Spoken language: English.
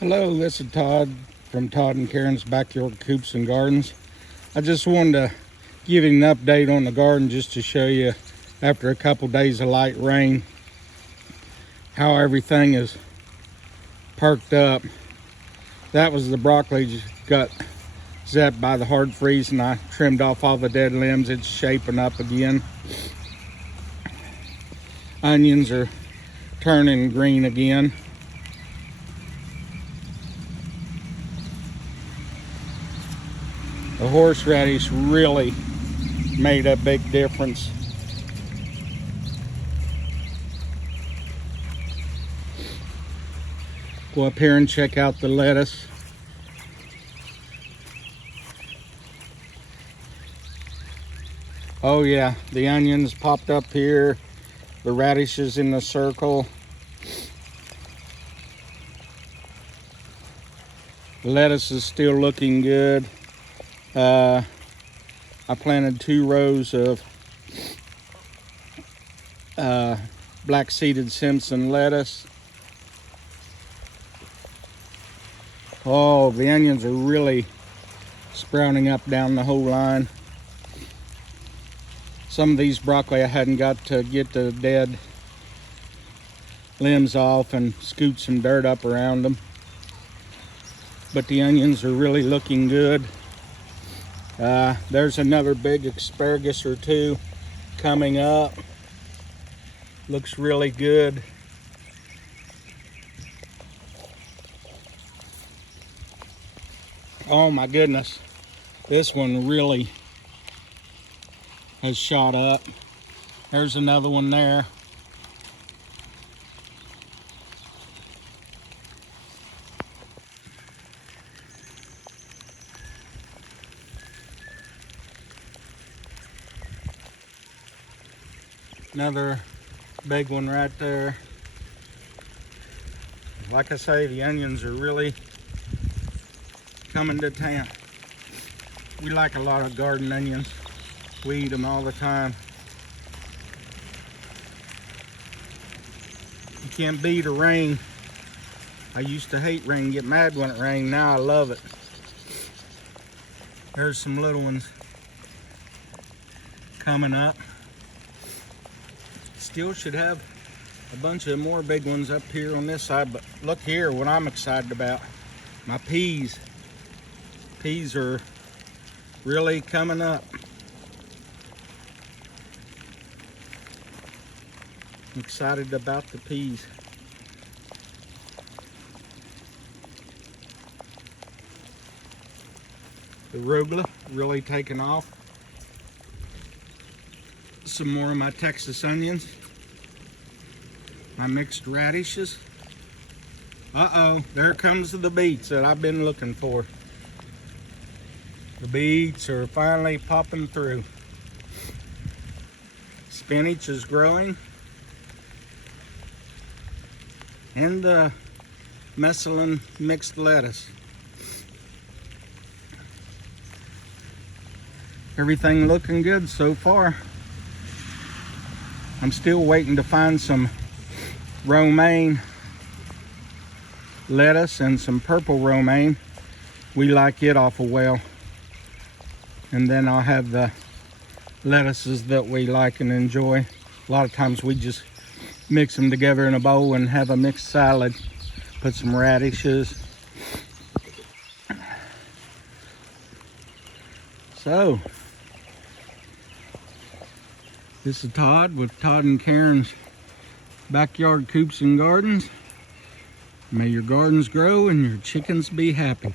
Hello, this is Todd from Todd and Karen's Backyard Coops and Gardens. I just wanted to give you an update on the garden just to show you after a couple days of light rain how everything is perked up. That was the broccoli just got zapped by the hard freeze and I trimmed off all the dead limbs. It's shaping up again. Onions are turning green again. The horseradish really made a big difference. Go up here and check out the lettuce. Oh yeah, the onions popped up here, the radishes in the circle. The lettuce is still looking good. I planted 2 rows of black seeded Simpson lettuce. Oh, the onions are really sprouting up down the whole line. Some of these broccoli I hadn't got to get the dead limbs off and scoot some dirt up around them. But the onions are really looking good. There's another big asparagus or 2 coming up. Looks really good. Oh my goodness, this one really has shot up. There's another one there. Another big one right there. Like I say, the onions are really coming to town. We like a lot of garden onions. We eat them all the time. You can't beat a rain. I used to hate rain, get mad when it rained. Now I love it. There's some little ones coming up. Still should have a bunch of more big ones up here on this side, but look here what I'm excited about. My peas. Peas are really coming up. I'm excited about the peas. The arugula really taking off. Some more of my Texas onions. My mixed radishes. Uh-oh, there comes the beets that I've been looking for. The beets are finally popping through. Spinach is growing. And the mesclun mixed lettuce. Everything looking good so far. I'm still waiting to find some romaine lettuce and some purple romaine. We like it awful well. And then I'll have the lettuces that we like and enjoy. A lot of times we just mix them together in a bowl and have a mixed salad. Put some radishes. So, this is Todd with Todd and Karen's Backyard Coops and Gardens. May your gardens grow and your chickens be happy.